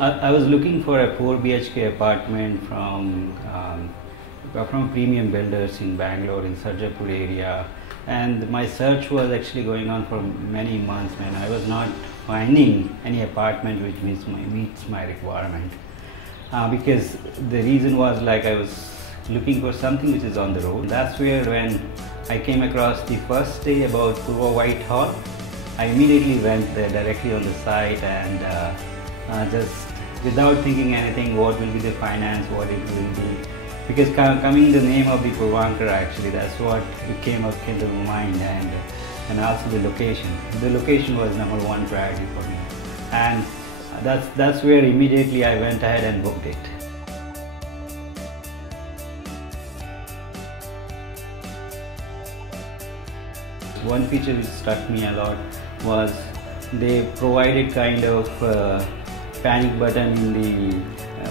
I was looking for a 4 BHK apartment from premium builders in Bangalore, in Sarjapur area, and my search was actually going on for many months, and I was not finding any apartment which meets my requirement. Because the reason was like I was looking for something which is on the road. That's where when I came across the first day about Purva Whitehall, I immediately went there directly on the site and just without thinking anything, what will be the finance, what it will be. Because coming the name of the Puravankara, actually, that's what came to my mind, and also the location. The location was #1 priority for me, and that's where immediately I went ahead and booked it. One feature which struck me a lot was they provided kind of panic button in the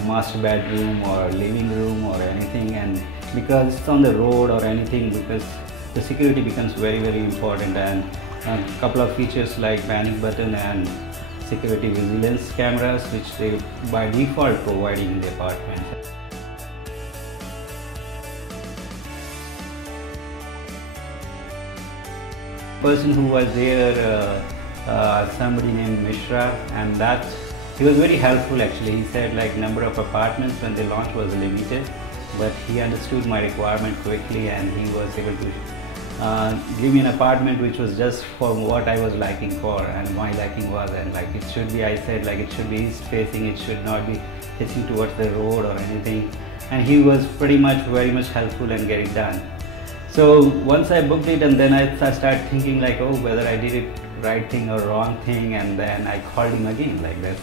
master bedroom or living room or anything, and because it's on the road or anything, because the security becomes very important, and a couple of features like panic button and security vigilance cameras, which they by default providing in the apartment. Person who was there, somebody named Mishra, and that he was very helpful actually. He said like number of apartments when the launch was limited, but he understood my requirement quickly and he was able to give me an apartment which was just for what I was liking for, and my liking was, and like it should be, I said like it should be east facing, it should not be facing towards the road or anything, and he was pretty much very much helpful and get it done. So once I booked it, and then I started thinking like, oh, whether I did it right thing or wrong thing, and then I called him again like this,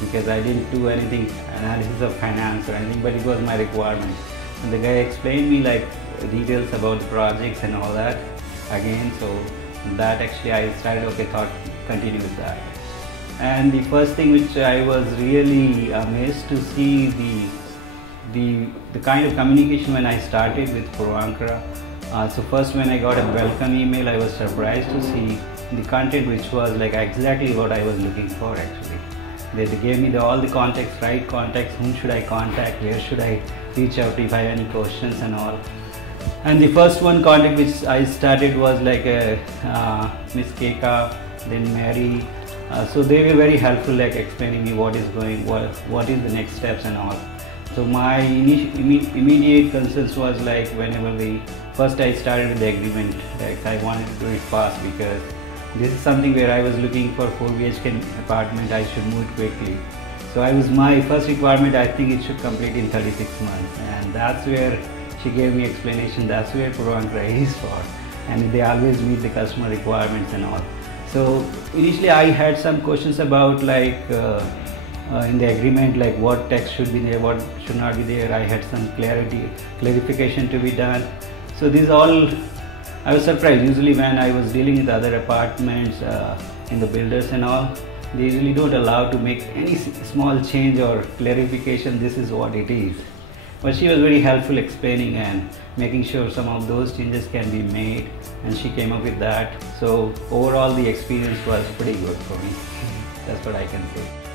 because I didn't do anything analysis of finance or anything, but it was my requirement. And the guy explained me like details about the projects and all that again, so that actually I started, okay, thought continue with that. And the first thing which I was really amazed to see the kind of communication when I started with Puravankara. So first when I got a welcome email, I was surprised to see the content which was like exactly what I was looking for actually. They gave me all the contacts, right contacts, whom should I contact, where should I reach out if I have any questions and all. And the first one contact which I started was like Miss Keka, then Mary. So they were very helpful, like explaining me what is going, what is the next steps and all. So my immediate concerns was like whenever first I started with the agreement, like I wanted to do it fast, because this is something where I was looking for 4 BHK apartment, I should move quickly. So my first requirement, I think it should complete in 36 months, and that's where she gave me explanation, that's where Puravankara is for, and they always meet the customer requirements and all. So initially I had some questions about like in the agreement, like what text should be there, what should not be there. I had some clarification to be done. So these all, I was surprised. Usually when I was dealing with other apartments in the builders and all, they usually don't allow to make any small change or clarification, this is what it is. But she was very helpful explaining and making sure some of those changes can be made, and she came up with that. So overall the experience was pretty good for me. That's what I can say.